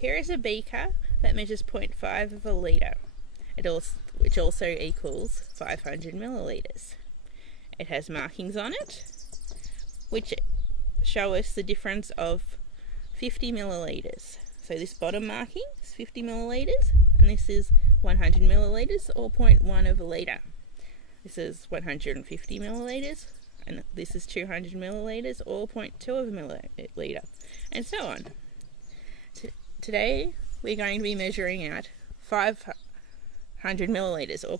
Here is a beaker that measures 0.5 of a litre, which also equals 500 millilitres. It has markings on it, which show us the difference of 50 millilitres. So this bottom marking is 50 millilitres, and this is 100 millilitres, or 0.1 of a litre. This is 150 millilitres, and this is 200 millilitres, or 0.2 of a millilitre, and so on. Today we're going to be measuring out 500 millilitres, or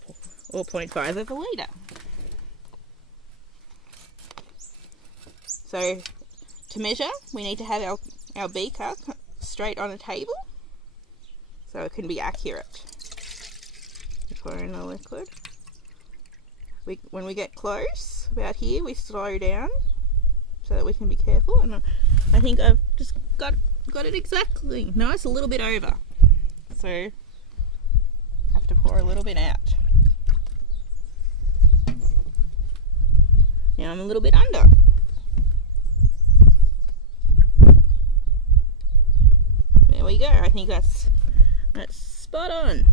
0.5 of a litre. So to measure, we need to have our beaker straight on a table so it can be accurate. We pour in the liquid. When we get close, about here, we slow down so that we can be careful. And I think I've just got it exactly. No, it's a little bit over. So I have to pour a little bit out. Now I'm a little bit under. There we go. I think that's spot on.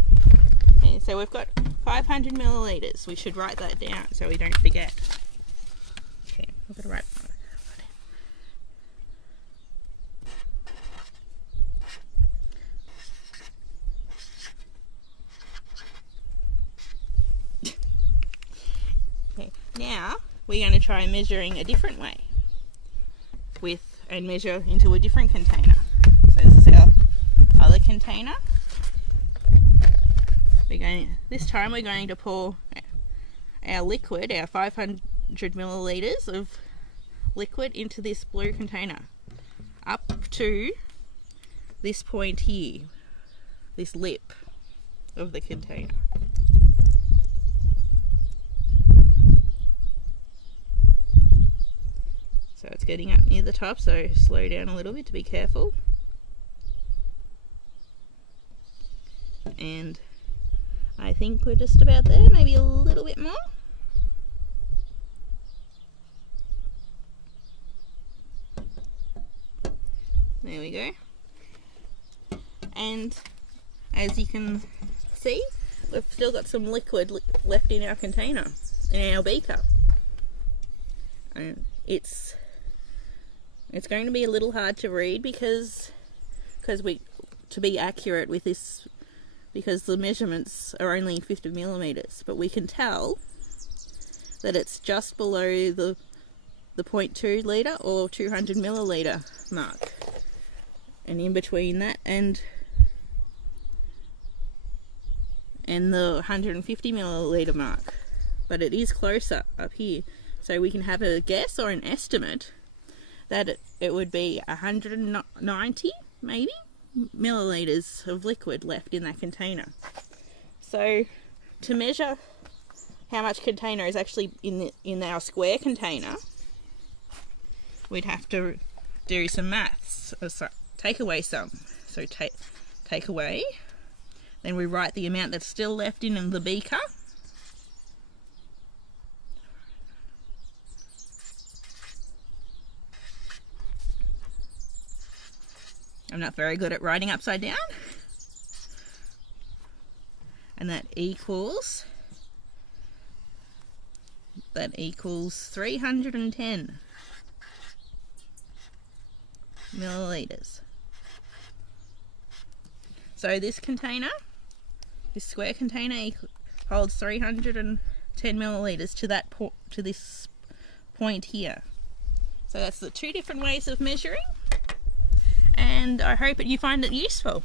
And so we've got 500 millilitres. We should write that down so we don't forget. Okay, I'm going to write. Okay, now we're going to try measuring a different way and measure into a different container. So this is our other container. This time we're going to pour our liquid, our 500 millilitres of liquid, into this blue container up to this point here, this lip of the container. So it's getting up near the top, so slow down a little bit to be careful. And I think we're just about there, maybe a little bit more. There we go. And as you can see, we've still got some liquid left in our container, in our beaker. And it's going to be a little hard to read because to be accurate with this, because the measurements are only 50 millimeters, but we can tell that it's just below the 0.2 litre or 200 milliliter mark, and in between that and the 150 milliliter mark, but it is closer up here, so we can have a guess or an estimate that it would be 190 maybe milliliters of liquid left in that container. So to measure how much container is actually in our square container, we'd have to do some maths. So take away some. So take away, then we write the amount that's still left in the beaker. I'm not very good at writing upside down. And that equals 310 milliliters. So this container, this square container, holds 310 milliliters to this point here. So that's the two different ways of measuring, and I hope that you find it useful.